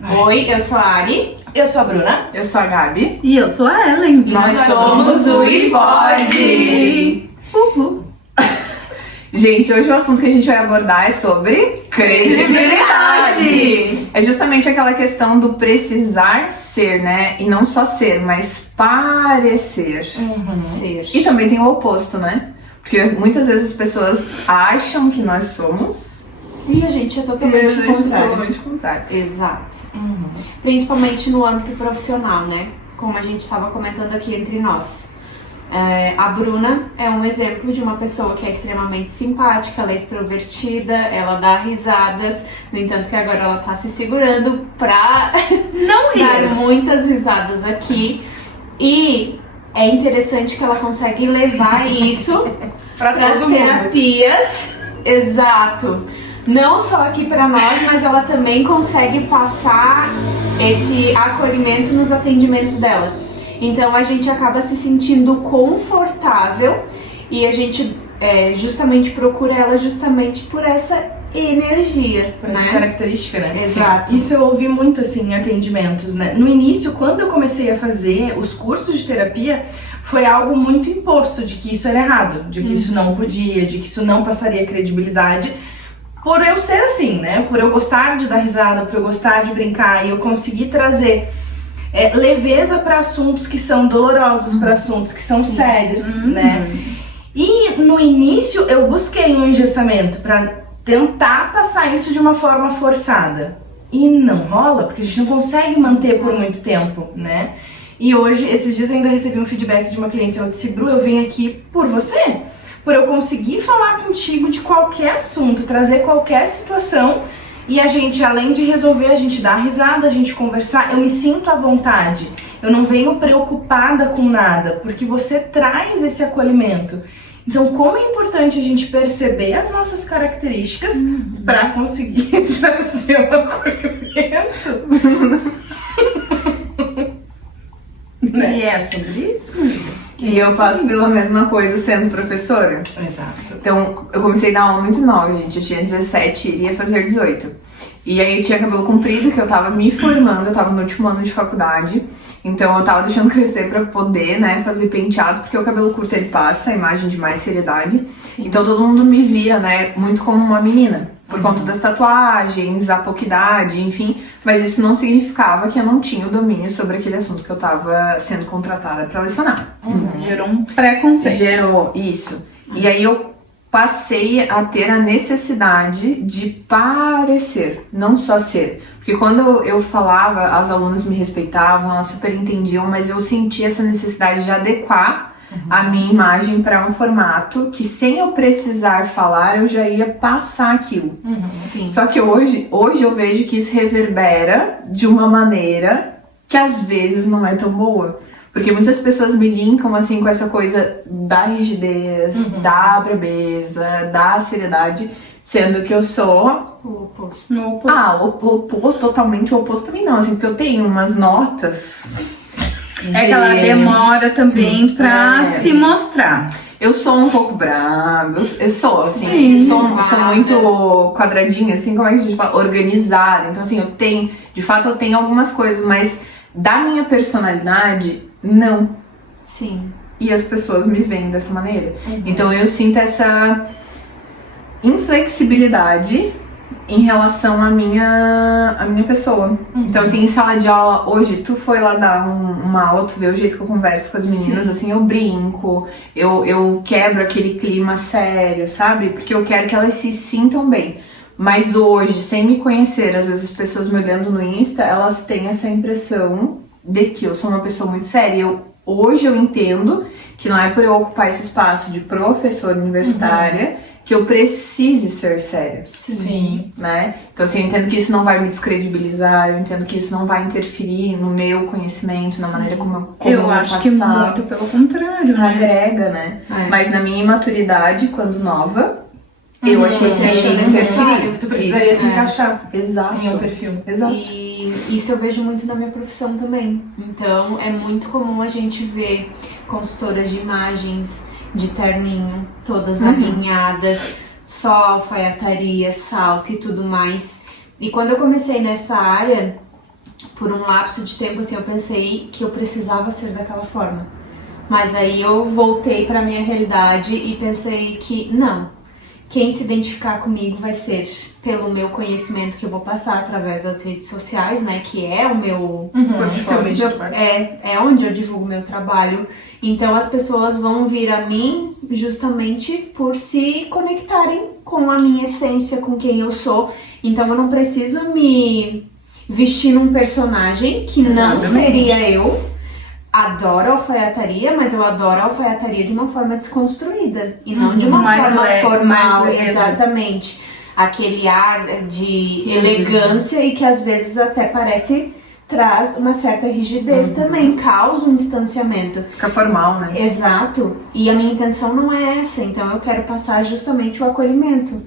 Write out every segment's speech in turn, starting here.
Oi, eu sou a Ari. Eu sou a Bruna. Eu sou a Gabi. E eu sou a Ellen. E nós somos o iPod. Uhul. Gente, hoje o assunto que a gente vai abordar é sobre credibilidade. É justamente aquela questão do precisar ser, né? E não só ser, mas parecer. Ser. E também tem o oposto, né? Porque muitas vezes as pessoas acham que nós somos E a gente é totalmente o contrário. totalmente o contrário. Exato. Principalmente no âmbito profissional, né? Como a gente estava comentando aqui entre nós. A Bruna é um exemplo de uma pessoa que é extremamente simpática, ela é extrovertida, ela dá risadas, no entanto que agora ela tá se segurando pra Não dar rir. muitas risadas aqui. E é interessante que ela consegue levar isso Pra para as todo mundo. terapias. Exato. Não só aqui para nós, mas ela também consegue passar esse acolhimento nos atendimentos dela. Então a gente acaba se sentindo confortável e a gente justamente procura ela justamente por essa energia, Por essa né? característica, né? Exato. Isso eu ouvi muito assim em atendimentos, né? No início, quando eu comecei a fazer os cursos de terapia, foi algo muito imposto de que isso era errado, de que isso não podia, de que isso não passaria credibilidade. Por eu ser assim, né? Por eu gostar de dar risada, por eu gostar de brincar e eu conseguir trazer leveza para assuntos que são dolorosos, para assuntos que são sérios, né? E no início eu busquei um engessamento para tentar passar isso de uma forma forçada. E não rola, porque a gente não consegue manter por muito tempo, né? E hoje, esses dias ainda recebi um feedback de uma cliente, ela disse: Bru, eu vim aqui por você, por eu conseguir falar contigo de qualquer assunto, trazer qualquer situação e a gente, além de resolver, a gente dar risada, a gente conversar, eu me sinto à vontade, eu não venho preocupada com nada, porque você traz esse acolhimento. Então, como é importante a gente perceber as nossas características para conseguir trazer o acolhimento. E é sobre isso, amiga? E eu passo pela mesma coisa sendo professora. Exato. Então, eu comecei a dar aula muito nova, gente. Eu tinha 17 e iria fazer 18. E aí eu tinha cabelo comprido, que eu tava me formando, eu tava no último ano de faculdade. Então eu tava deixando crescer pra poder, né, fazer penteados, porque o cabelo curto ele passa a imagem de mais seriedade. Então todo mundo me via, né, muito como uma menina. Por conta das tatuagens, a pouca idade, enfim. Mas isso não significava que eu não tinha o domínio sobre aquele assunto que eu tava sendo contratada pra lecionar. Gerou um preconceito. Gerou isso. E aí eu passei a ter a necessidade de parecer, não só ser. Porque quando eu falava, as alunas me respeitavam, elas super entendiam, mas eu sentia essa necessidade de adequar a minha imagem para um formato que, sem eu precisar falar, eu já ia passar aquilo. Sim. Só que hoje eu vejo que isso reverbera de uma maneira que às vezes não é tão boa. Porque muitas pessoas me linkam assim com essa coisa da rigidez, da brabeza, da seriedade, sendo que eu sou O oposto. No oposto. totalmente o oposto também não, assim, porque eu tenho umas notas. É que ela demora também pra É. se mostrar. Eu sou um pouco brava, eu sou, assim, Sim. sou muito quadradinha, assim, como é que a gente fala? Organizada. Então, assim, eu tenho algumas coisas, mas da minha personalidade, não. Sim. E as pessoas me veem dessa maneira. Então eu sinto essa inflexibilidade em relação à minha pessoa. Então, assim, em sala de aula, hoje, tu foi lá dar uma aula, tu vê o jeito que eu converso com as meninas, assim, eu brinco, eu quebro aquele clima sério, sabe? Porque eu quero que elas se sintam bem. Mas hoje, sem me conhecer, às vezes as pessoas me olhando no Insta, elas têm essa impressão de que eu sou uma pessoa muito séria. Hoje eu entendo que não é por eu ocupar esse espaço de professora universitária que eu precise ser séria. Sim. Né? Então, assim, eu entendo que isso não vai me descredibilizar, eu entendo que isso não vai interferir no meu conhecimento, na maneira como eu vou acho que passar. muito pelo contrário, né? Agrega, né? É. Mas na minha imaturidade, quando nova, eu achei você que achou ia necessário. interferir. Tu precisaria Isso. se encaixar Exato. em um perfil. Exato. E isso eu vejo muito na minha profissão também. Então é muito comum a gente ver consultoras de imagens de terninho, todas alinhadas, só alfaiataria, salto e tudo mais. E quando eu comecei nessa área, por um lapso de tempo, assim, eu pensei que eu precisava ser daquela forma. Mas aí eu voltei pra minha realidade e pensei que não. Quem se identificar comigo vai ser pelo meu conhecimento que eu vou passar através das redes sociais, né? Que é o meu... É onde eu divulgo meu trabalho. Então as pessoas vão vir a mim justamente por se conectarem com a minha essência, com quem eu sou. Então eu não preciso me vestir num personagem que não seria eu. Adoro alfaiataria, mas eu adoro alfaiataria de uma forma desconstruída e não de uma forma formal, exatamente. Aquele ar de elegância e que às vezes até traz uma certa rigidez também, causa um distanciamento. Fica formal, né? Exato. E a minha intenção não é essa, então eu quero passar justamente o acolhimento.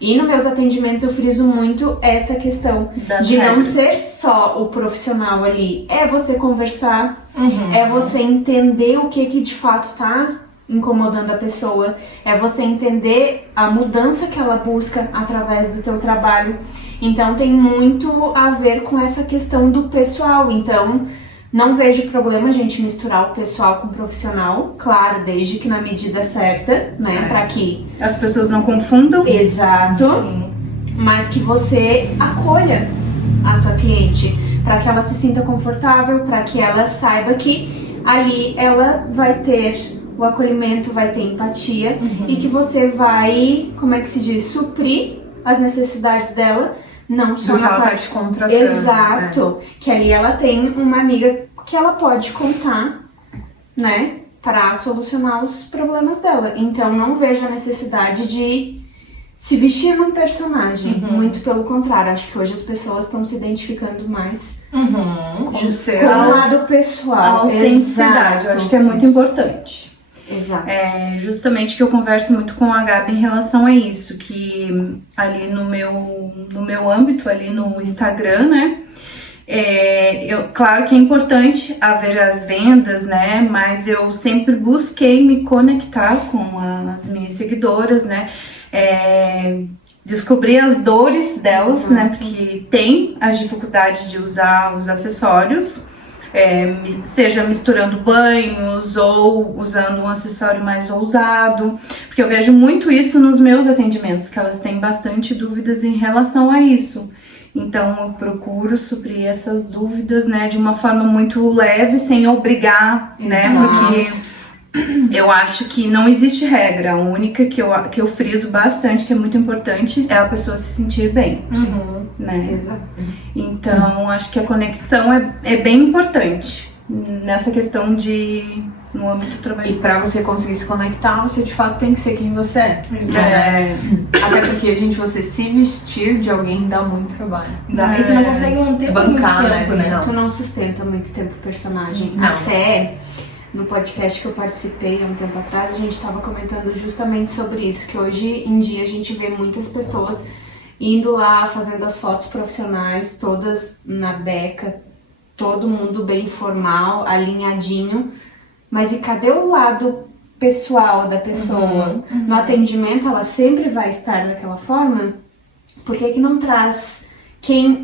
E nos meus atendimentos eu friso muito essa questão de não ser só o profissional ali. É você conversar, é você entender o que de fato tá incomodando a pessoa, é você entender a mudança que ela busca através do teu trabalho. Então tem muito a ver com essa questão do pessoal. Então não vejo problema a gente misturar o pessoal com o profissional, claro, desde que na medida certa, né, pra que as pessoas não confundam. Exato. Sim. Mas que você acolha a tua cliente, para que ela se sinta confortável, para que ela saiba que ali ela vai ter o acolhimento, vai ter empatia e que você vai, como é que se diz, suprir as necessidades dela, não só na parte te contratando. Exato. Que ali ela tem uma amiga que ela pode contar, né, para solucionar os problemas dela. Então não vejo a necessidade de se vestir num personagem, muito pelo contrário, acho que hoje as pessoas estão se identificando mais com o lado pessoal. A autenticidade, eu acho que é muito importante. Exato. É justamente que eu converso muito com a Gabi em relação a isso, que ali no meu âmbito, ali no Instagram, né, claro que é importante haver as vendas, né, mas eu sempre busquei me conectar com as minhas seguidoras, né, descobrir as dores delas, né, porque tem as dificuldades de usar os acessórios, seja misturando banhos ou usando um acessório mais ousado, porque eu vejo muito isso nos meus atendimentos, que elas têm bastante dúvidas em relação a isso. Então eu procuro suprir essas dúvidas, né, de uma forma muito leve, sem obrigar, né, porque eu acho que não existe regra. A única que eu friso bastante, que é muito importante, é a pessoa se sentir bem, né? Exato. Então, acho que a conexão é bem importante nessa questão no âmbito do trabalho. E pra você conseguir se conectar, você de fato tem que ser quem você é. Até porque, gente, você se vestir de alguém dá muito trabalho. E tu não consegue manter por muito tempo, né? Não. Tu não sustenta muito tempo o personagem. Não. Até no podcast que eu participei há um tempo atrás, a gente estava comentando justamente sobre isso, que hoje em dia a gente vê muitas pessoas indo lá, fazendo as fotos profissionais, todas na beca, todo mundo bem formal, alinhadinho, mas e cadê o lado pessoal da pessoa? No atendimento ela sempre vai estar daquela forma? Por que não traz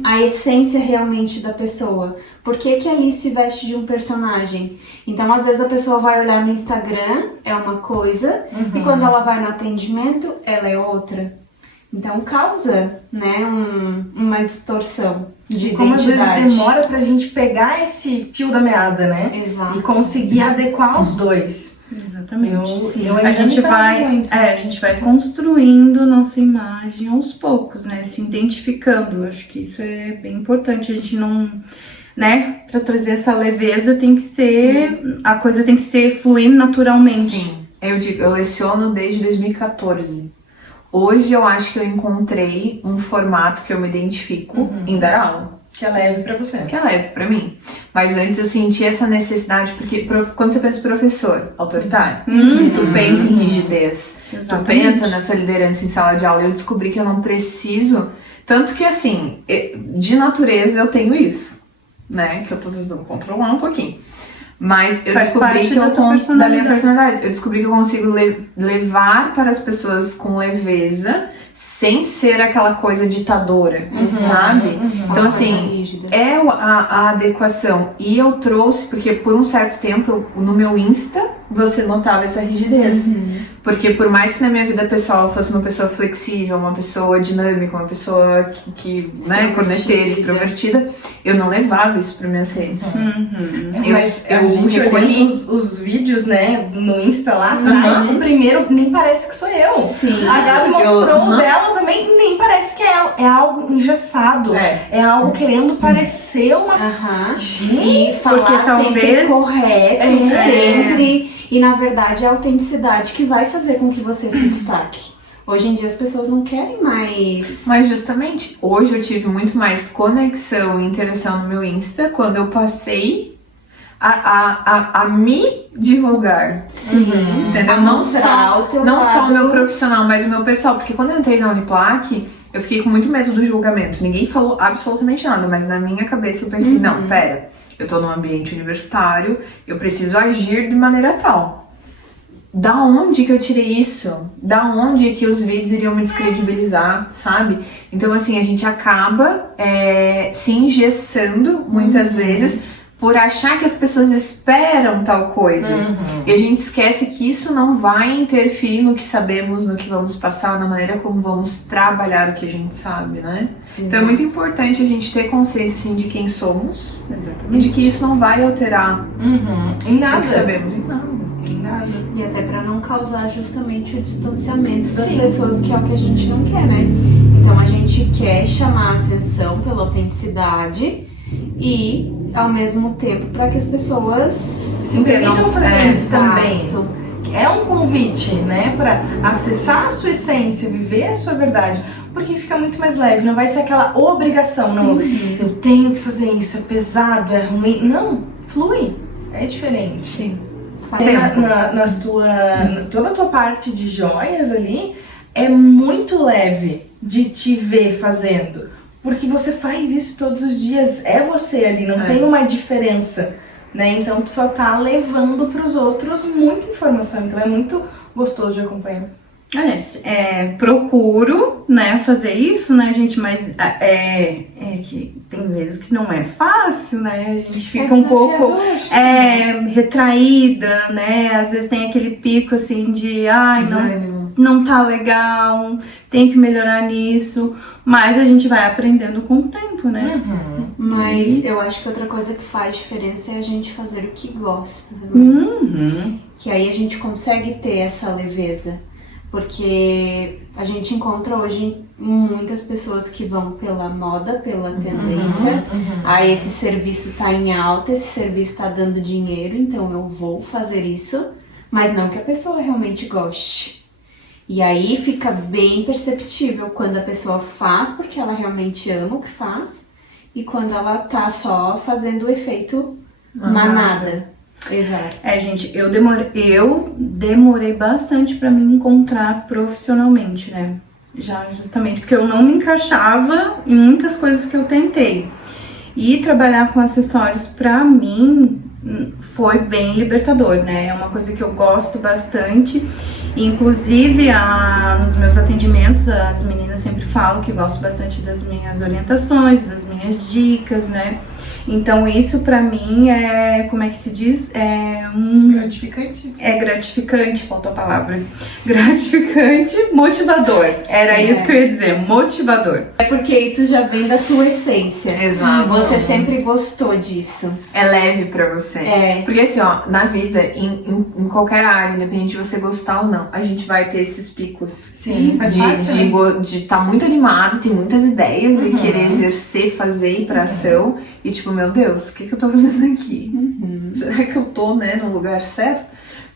a essência realmente da pessoa? Por que ali se veste de um personagem? Então, às vezes a pessoa vai olhar no Instagram, é uma coisa, e quando ela vai no atendimento, ela é outra. Então, causa, né, uma distorção de como identidade. às vezes demora pra gente pegar esse fio da meada, né? Exato. E conseguir adequar os dois. Exatamente. A gente vai construindo nossa imagem aos poucos, né? Se identificando. Eu acho que isso é bem importante. A gente não, né? Pra trazer essa leveza tem que ser, a coisa tem que ser fluindo naturalmente. Sim. Eu leciono desde 2014. Hoje eu acho que eu encontrei um formato que eu me identifico em dar aula. Que é leve pra você. Que é leve pra mim. Mas antes eu senti essa necessidade, porque quando você pensa em professor autoritário, tu pensa em rigidez, tu pensa nessa liderança em sala de aula, e eu descobri que eu não preciso, tanto que assim, de natureza eu tenho isso, né, que eu tô tentando controlar um pouquinho. Mas eu descobri que da minha personalidade, eu descobri que eu consigo levar para as pessoas com leveza, sem ser aquela coisa ditadora, sabe? Então, assim, rígida. é a adequação. E eu trouxe, porque por um certo tempo, no meu Insta, você notava essa rigidez. Porque por mais que na minha vida pessoal eu fosse uma pessoa flexível, uma pessoa dinâmica, uma pessoa que né, corneteira, extrovertida, eu não levava isso para minhas redes. Mas a gente olhando os vídeos, né, no Insta lá atrás, o primeiro nem parece que sou eu. Sim. A Gabi mostrou o dela também e nem parece que é ela. É algo engessado. É algo querendo parecer uma... Gente, E falar porque talvez- sempre correto, sempre. E na verdade é a autenticidade que vai fazer com que você se destaque. Hoje em dia as pessoas não querem mais. Mas justamente, hoje eu tive muito mais conexão e interação no meu Insta quando eu passei a me divulgar. Entendeu? A mostrar o teu Não só o lado. meu profissional, mas o meu pessoal. Porque quando eu entrei na Uniplac, eu fiquei com muito medo do julgamento. Ninguém falou absolutamente nada, mas na minha cabeça eu pensei, não, pera, eu tô num ambiente universitário, eu preciso agir de maneira tal. Da onde que eu tirei isso? Da onde que os vídeos iriam me descredibilizar, sabe? Então, assim, a gente acaba se engessando muitas vezes por achar que as pessoas esperam tal coisa. E a gente esquece que isso não vai interferir no que sabemos, no que vamos passar, na maneira como vamos trabalhar o que a gente sabe, né? Então é muito importante a gente ter consciência, assim, de quem somos. E de que isso não vai alterar Em o nada. que sabemos. Em nada. E até pra não causar justamente o distanciamento das pessoas, que é o que a gente não quer, né? Então a gente quer chamar a atenção pela autenticidade e, ao mesmo tempo, para que as pessoas Se permitam fazer isso também. Exato. É um convite, né, pra acessar a sua essência, viver a sua verdade, porque fica muito mais leve, não vai ser aquela obrigação, não, eu tenho que fazer isso, é pesado, é ruim, não, flui, é diferente. Sim. Tem toda a tua parte de joias ali é muito leve de te ver fazendo, porque você faz isso todos os dias, é você ali, não tem uma diferença, né? Então tu só tá levando pros outros muita informação, então é muito gostoso de acompanhar. Procuro, né, fazer isso, né, gente, mas que tem vezes que não é fácil, né, a gente fica um pouco retraída, né, às vezes tem aquele pico, assim, de, não tá legal, tem que melhorar nisso, mas a gente vai aprendendo com o tempo, né. Mas eu acho que outra coisa que faz diferença é a gente fazer o que gosta também. Que aí a gente consegue ter essa leveza. Porque a gente encontra hoje muitas pessoas que vão pela moda, pela tendência. Esse serviço tá em alta, esse serviço tá dando dinheiro, então eu vou fazer isso. Mas não que a pessoa realmente goste. E aí fica bem perceptível quando a pessoa faz porque ela realmente ama o que faz. E quando ela tá só fazendo o efeito manada. Exato. Gente, eu demorei bastante pra me encontrar profissionalmente, né? Já justamente porque eu não me encaixava em muitas coisas que eu tentei. E trabalhar com acessórios pra mim foi bem libertador, né? É uma coisa que eu gosto bastante. Inclusive, nos meus atendimentos, as meninas sempre falam que eu gosto bastante das minhas orientações, das minhas dicas, né? Então isso pra mim é, como é que se diz? Gratificante? É gratificante, faltou a palavra. Gratificante, motivador. Era isso que eu ia dizer, motivador. É porque isso já vem da tua essência. Exato. Você sempre gostou disso. É leve pra você. Porque assim, ó, na vida, em qualquer área, independente de você gostar ou não, a gente vai ter esses picos. Sim, faz parte, de estar muito animado, ter muitas ideias e querer exercer, fazer, ir pra ação. E tipo, meu Deus, o que eu tô fazendo aqui? Será que eu tô, né, no lugar certo?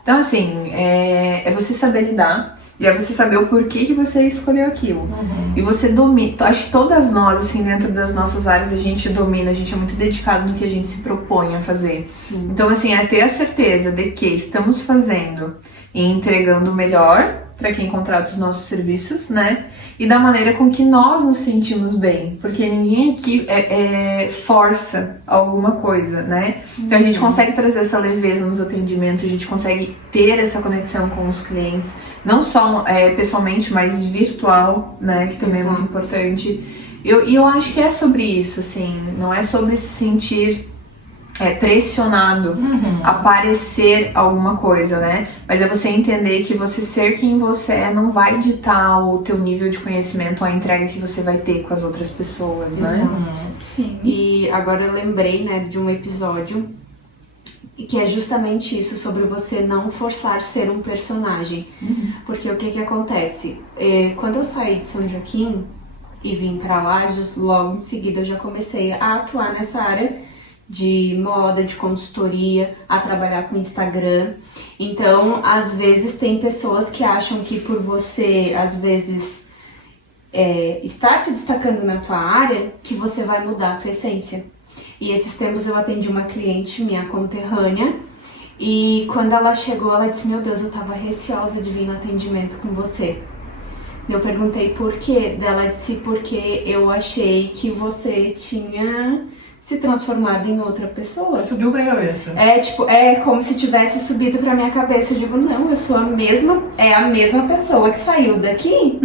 Então, assim, é você saber lidar. E é você saber o porquê que você escolheu aquilo. E você domina. Acho que todas nós, assim, dentro das nossas áreas, a gente domina, a gente é muito dedicado no que a gente se propõe a fazer. Sim. Então, assim, é ter a certeza de que estamos fazendo e entregando o melhor para quem contrata os nossos serviços, né? e da maneira com que nós nos sentimos bem, porque ninguém aqui força alguma coisa, né? Então a gente consegue trazer essa leveza nos atendimentos, a gente consegue ter essa conexão com os clientes, não só pessoalmente, mas virtual, né? Que também é muito importante. E eu acho que é sobre isso, assim, não é sobre se sentir pressionado a parecer alguma coisa, né? Mas é você entender que você ser quem você é não vai ditar o teu nível de conhecimento, a entrega que você vai ter com as outras pessoas, né? Sim. E agora eu lembrei, né, de um episódio que é justamente isso, sobre você não forçar ser um personagem. Porque o que acontece? Quando eu saí de São Joaquim e vim pra Lages, logo em seguida eu já comecei a atuar nessa área de moda, de consultoria, a trabalhar com Instagram. Então, às vezes tem pessoas que acham que por você, às vezes, estar se destacando na tua área, que você vai mudar a tua essência. E esses tempos eu atendi uma cliente, minha conterrânea, e quando ela chegou, ela disse: meu Deus, eu tava receosa de vir no atendimento com você. Eu perguntei por quê, dela disse: porque eu achei que você tinha se transformado em outra pessoa. Subiu pra cabeça. É como se tivesse subido pra minha cabeça. Eu digo, não, eu sou a mesma pessoa que saiu daqui.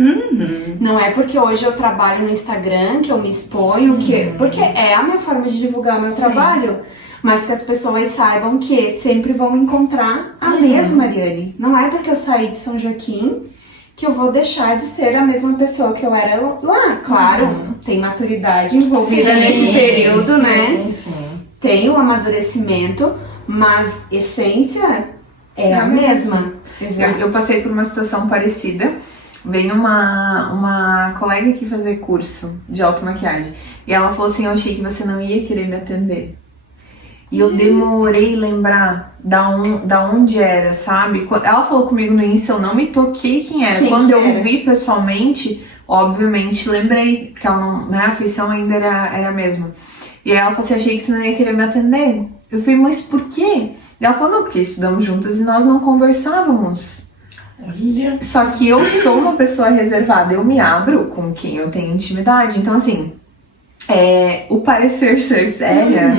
Não é porque hoje eu trabalho no Instagram, que eu me exponho, porque é a minha forma de divulgar o meu trabalho. Mas que as pessoas saibam que sempre vão encontrar a mesma Ariane. Não é porque eu saí de São Joaquim que eu vou deixar de ser a mesma pessoa que eu era lá. Claro, tem maturidade envolvida nesse período, né? Sim. Tem o amadurecimento, mas essência é a mesma. Eu passei por uma situação parecida. Veio uma colega aqui fazer curso de automaquiagem. E ela falou assim: eu achei que você não ia querer me atender. E eu demorei lembrar da onde era, sabe? Ela falou comigo no início, eu não me toquei quem era. Quando eu vi pessoalmente, obviamente lembrei, porque ela não, né, a afeição ainda era a mesma. E aí ela falou assim: achei que você não ia querer me atender. Eu falei: mas por quê? E ela falou: não, porque estudamos juntas e nós não conversávamos. Olha. Só que eu sou uma pessoa reservada, eu me abro com quem eu tenho intimidade. Então, assim, o parecer ser séria,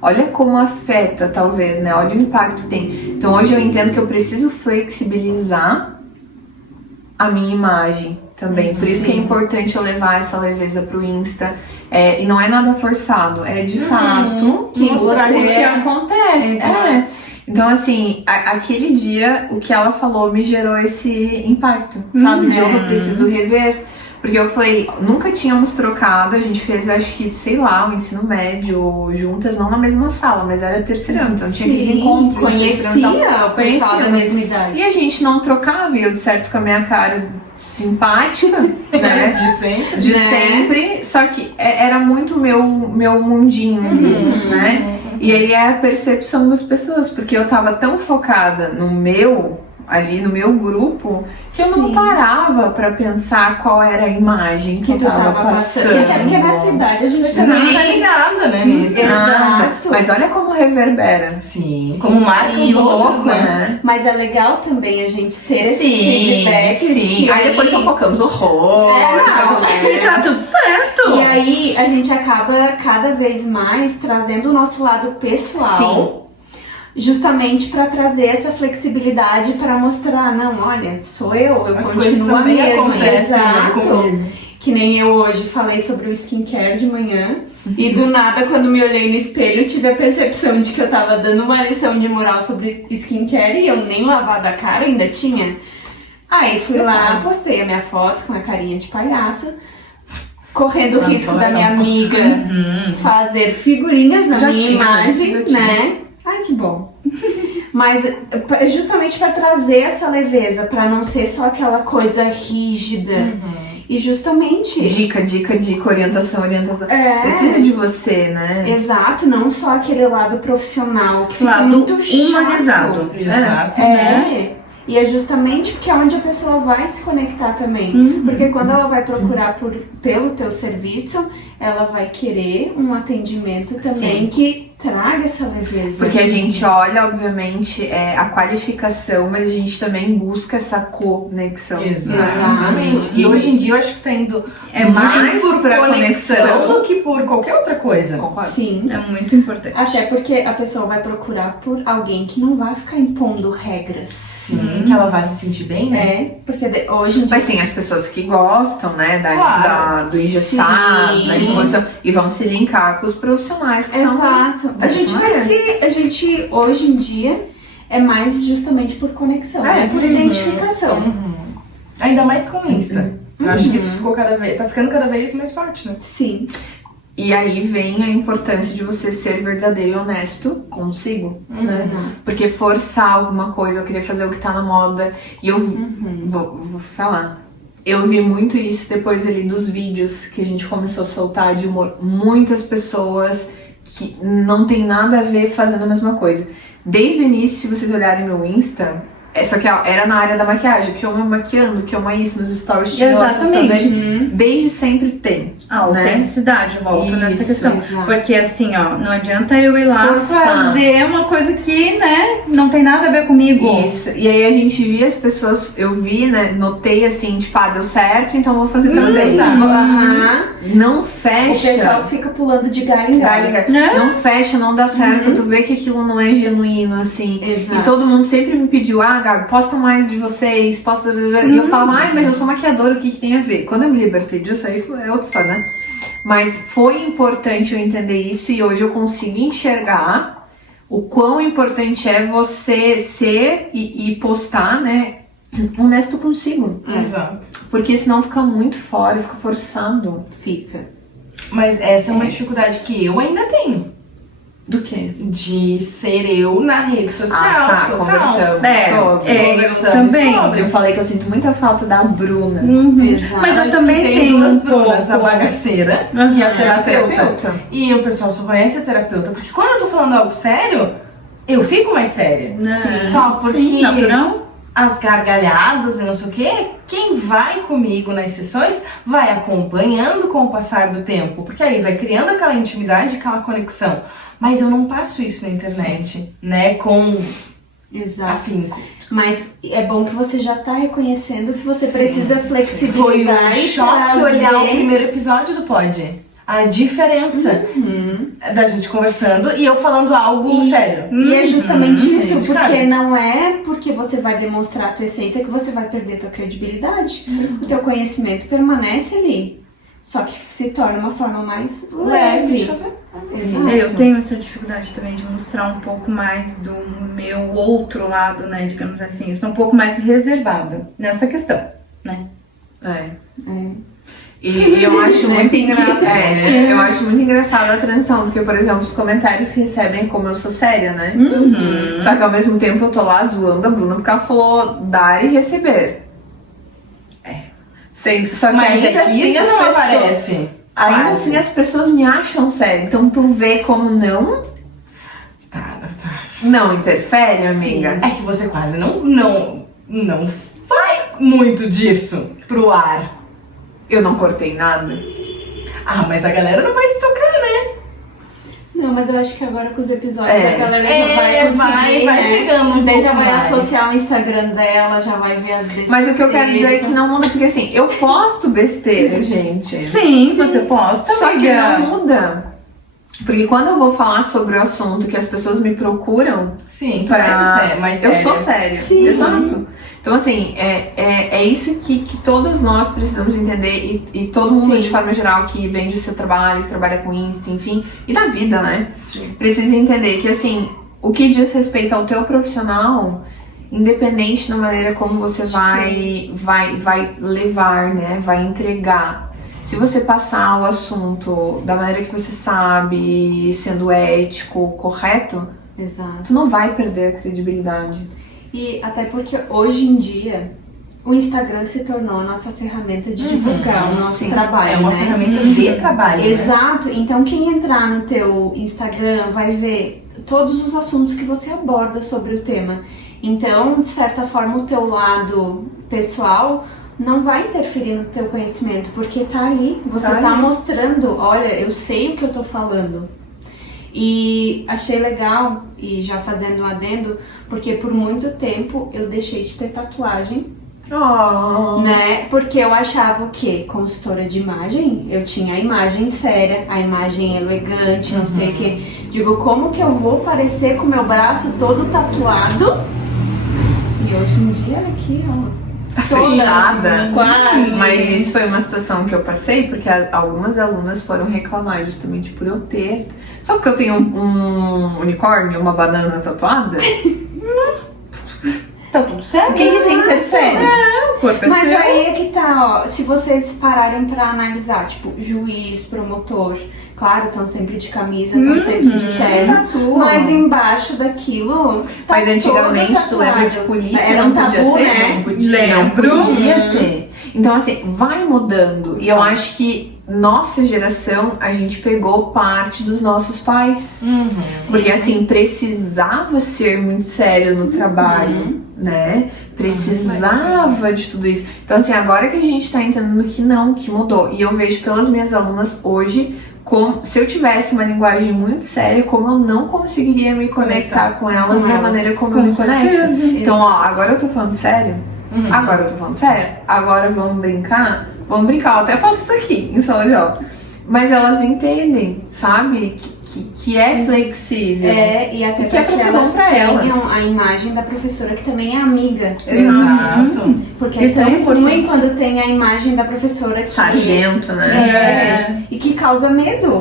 olha como afeta, talvez, né? Olha o impacto que tem. Então, hoje eu entendo que eu preciso flexibilizar a minha imagem também. Por isso que é importante eu levar essa leveza pro Insta. E não é nada forçado, é de fato mostrar o que acontece. Então, assim, aquele dia, o que ela falou me gerou esse impacto, sabe? De eu preciso rever. Porque eu falei, nunca tínhamos trocado, a gente fez, acho que, sei lá, o ensino médio juntas, não na mesma sala, mas era terceiro ano, então tinha aqueles encontros. Conhecia o pessoal da mesma idade. E a gente não trocava, e eu de certo com a minha cara simpática, né? De sempre. Sempre, só que era muito meu mundinho, né? E aí é a percepção das pessoas, porque eu tava tão focada ali no meu grupo, que eu não parava pra pensar qual era a imagem que eu tava passando. Até porque nessa idade a gente também tá ligada, né, nisso. Exato. Mas olha como reverbera. Sim, como marca os outros, né? Mas é legal também a gente ter esses feedbacks. Sim. Aí depois sofocamos horror. E tá tudo certo. E aí a gente acaba cada vez mais trazendo o nosso lado pessoal. Sim. Justamente para trazer essa flexibilidade, para mostrar, não, olha, sou eu As continuo a mesma. Exato. Que nem eu hoje falei sobre o skincare de manhã e do nada, quando me olhei no espelho, tive a percepção de que eu tava dando uma lição de moral sobre skincare e eu nem lavado a cara ainda tinha. Aí fui lá, postei a minha foto com a carinha de palhaço, correndo o risco da minha amiga fazer figurinhas na minha imagem, né? Ai, que bom. Mas justamente para trazer essa leveza, para não ser só aquela coisa rígida. E justamente... Dica, orientação. Precisa de você, né? Exato, não só aquele lado profissional, que fica lado muito chato. humanizado. Exato, né? E é justamente porque é onde a pessoa vai se conectar também. Porque quando ela vai procurar pelo teu serviço, ela vai querer um atendimento também que traga essa leveza. Porque a gente olha, obviamente, a qualificação, mas a gente também busca essa conexão. Exatamente. E hoje em dia eu acho que tá indo mais por pra conexão do que por qualquer outra coisa. Concordo. Sim. É muito importante. Até porque a pessoa vai procurar por alguém que não vai ficar impondo regras. Sim, que ela vai se sentir bem, né? É, porque hoje em dia... Mas tem as pessoas que gostam, né, Claro. do engessado, Sim. da informação, e vão se linkar com os profissionais que são... Exato. A gente hoje em dia é mais justamente por conexão, né? Por identificação. Ainda mais com o Insta. Eu acho que isso tá ficando cada vez mais forte, né? Sim. E aí vem a importância de você ser verdadeiro e honesto consigo, né? Exato. Porque forçar alguma coisa, eu queria fazer o que tá na moda, e eu vou falar. Eu vi muito isso depois ali dos vídeos que a gente começou a soltar de humor. Muitas pessoas que não tem nada a ver fazendo a mesma coisa. Desde o início, se vocês olharem meu Insta, só que era na área da maquiagem, que eu amo maquiando, que eu amo isso nos stories estilosos também. Desde sempre tem. A autenticidade, eu volto nessa questão. exato. Porque assim, ó, não adianta eu ir lá Forçar. fazer uma coisa que, né, não tem nada a ver comigo. Isso. E aí a gente via as pessoas, eu vi, né, notei assim, tipo, deu certo, então eu vou fazer também. Aham. Não O fecha. pessoal fica pulando de galho em galho. Não fecha, não dá certo, tu vê que aquilo não é genuíno, assim. Exato. E todo mundo sempre me pediu, Gabi, posta mais de vocês, posta... E eu falo, mas eu sou maquiadora, o que tem a ver? Quando eu me libertei disso, aí é outra história, né? Mas foi importante eu entender isso e hoje eu consigo enxergar o quão importante é você ser e postar, né, honesto consigo. Exato. Porque senão fica muito fora, fica forçado. Fica. Mas essa é uma dificuldade que eu ainda tenho. Do quê? De ser eu na rede social. total. Conversamos sobre. Eu também. sobre. Eu falei que eu sinto muita falta da Bruna. Exato. Mas eu também tem tenho duas um Brunas, a pouco. bagaceira e a terapeuta. E o pessoal só conhece a terapeuta porque quando eu tô falando algo sério, eu fico mais séria. Sim. Só porque Sim, natural. as gargalhadas e não sei o quê, quem vai comigo nas sessões vai acompanhando com o passar do tempo, porque aí vai criando aquela intimidade, aquela conexão. Mas eu não passo isso na internet, né, com Exato. afinco. Mas é bom que você já tá reconhecendo que você Sim. precisa Foi flexibilizar um e choque trazer... olhar o primeiro episódio do Pod. A diferença da gente conversando e eu falando algo sério. E é justamente Sim, isso, de porque cara. não é porque você vai demonstrar a tua essência que você vai perder a tua credibilidade. O teu conhecimento permanece ali, só que se torna uma forma mais Leve de leve. fazer. Exato. Eu tenho essa dificuldade também de mostrar um pouco mais do meu outro lado, né, digamos assim. Eu sou um pouco mais reservada nessa questão, né? E eu acho muito eu acho muito engraçado a transição, porque, por exemplo, os comentários que recebem como eu sou séria, né? Só que ao mesmo tempo eu tô lá zoando a Bruna porque ela falou dar e receber. Só que Mas ainda é que assim isso as não pessoas, aparece. ainda Quase. assim as pessoas me acham séria. Então tu vê como Tá. não interfere, amiga. É que você quase não vai muito disso pro ar. Eu não cortei nada. Ah, mas a galera não vai estocar, né? Não, mas eu acho que agora com os episódios a galera já vai conseguir, vai né? pegando um Daí pouco já vai mais. associar o Instagram dela, já vai ver as besteiras. Mas o que eu quero dizer é que não muda, porque assim, eu posto besteira, gente. Sim, você posta, Só que amiga. não muda. Porque quando eu vou falar sobre o assunto que as pessoas me procuram, Sim, pra- parece ser mais eu séria. sou séria. Sim. Exato. Então, assim, é isso que todas nós precisamos entender e todo mundo, Sim. de forma geral, que vende o seu trabalho, que trabalha com Insta, enfim, e da vida, né? Sim. Precisa entender que, assim, o que diz respeito ao teu profissional, independente da maneira como você vai levar, né? Vai entregar. Se você passar o assunto da maneira que você sabe, sendo ético, correto, Exato. tu não vai perder a credibilidade. E até porque hoje em dia o Instagram se tornou a nossa ferramenta de divulgar o nosso sim. trabalho, É uma né? ferramenta de trabalho, né? Exato. Então quem entrar no teu Instagram vai ver todos os assuntos que você aborda sobre o tema. Então, de certa forma, o teu lado pessoal não vai interferir no teu conhecimento, porque tá ali, você tá ali. mostrando, olha, eu sei o que eu tô falando. E achei legal, e já fazendo um adendo, porque por muito tempo eu deixei de ter tatuagem, né? Porque eu achava o quê? Consultora de imagem, eu tinha a imagem séria, a imagem elegante, não sei o quê. Digo, como que eu vou parecer com o meu braço todo tatuado? E hoje em dia, aqui, ó. Fechada. Quase. Mas isso foi uma situação que eu passei, porque algumas alunas foram reclamar justamente por eu ter. Só porque eu tenho um unicórnio, uma banana tatuada? Tá tudo certo. O que isso interfere? O corpo é Mas seu. aí é que tá, ó, se vocês pararem pra analisar, tipo, juiz, promotor, claro, estão sempre de camisa, estão sempre de terno, Tatuam. mas embaixo daquilo tá Mas antigamente, todo tu lembra que tatuado. polícia Era não um podia tabu, ter? né? Não podia, Lembro. não podia ter. Então, assim, vai mudando. E eu acho que nossa geração, a gente pegou parte dos nossos pais. Porque, assim, precisava ser muito sério no trabalho, né? Precisava de tudo isso. Então, assim, agora que a gente tá entendendo que não, que mudou. E eu vejo pelas minhas alunas hoje, como se eu tivesse uma linguagem muito séria, como eu não conseguiria me conectar com elas da maneira como eu me conecto. Então, ó, agora eu tô falando sério. Agora eu tô falando sério. Agora vamos brincar. Vamos brincar. Eu até faço isso aqui em sala de aula. Mas elas entendem, sabe? Que é flexível. É, e até Que é pra porque ser bom elas pra tenham elas. a imagem da professora que também é amiga. Exato. Porque Isso é tão é importante. ruim quando tem a imagem da professora que Sargento, né? e que causa medo.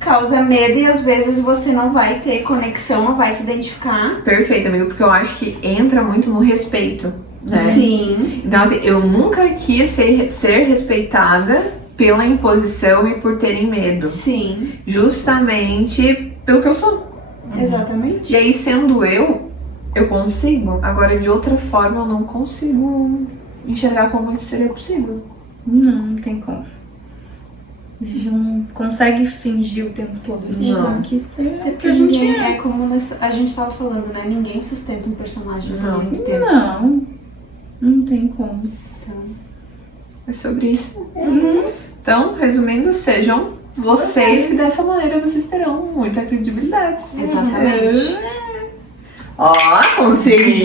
Causa medo e às vezes você não vai ter conexão, não vai se identificar. Perfeito, amigo, porque eu acho que entra muito no respeito, né? Sim. Então, assim, eu nunca quis ser respeitada pela imposição e por terem medo. Sim. Justamente pelo que eu sou. Exatamente. E aí, sendo eu consigo. Agora, de outra forma, eu não consigo enxergar como isso seria possível. Não tem como. A gente não consegue fingir o tempo todo. A gente Não. tem que ser É o que porque a gente é como a gente tava falando, né? Ninguém sustenta um personagem por Não. muito tempo. Não tem como. Então, É sobre isso. Então, resumindo, sejam vocês que dessa maneira vocês terão muita credibilidade. exatamente. Ó, consegui!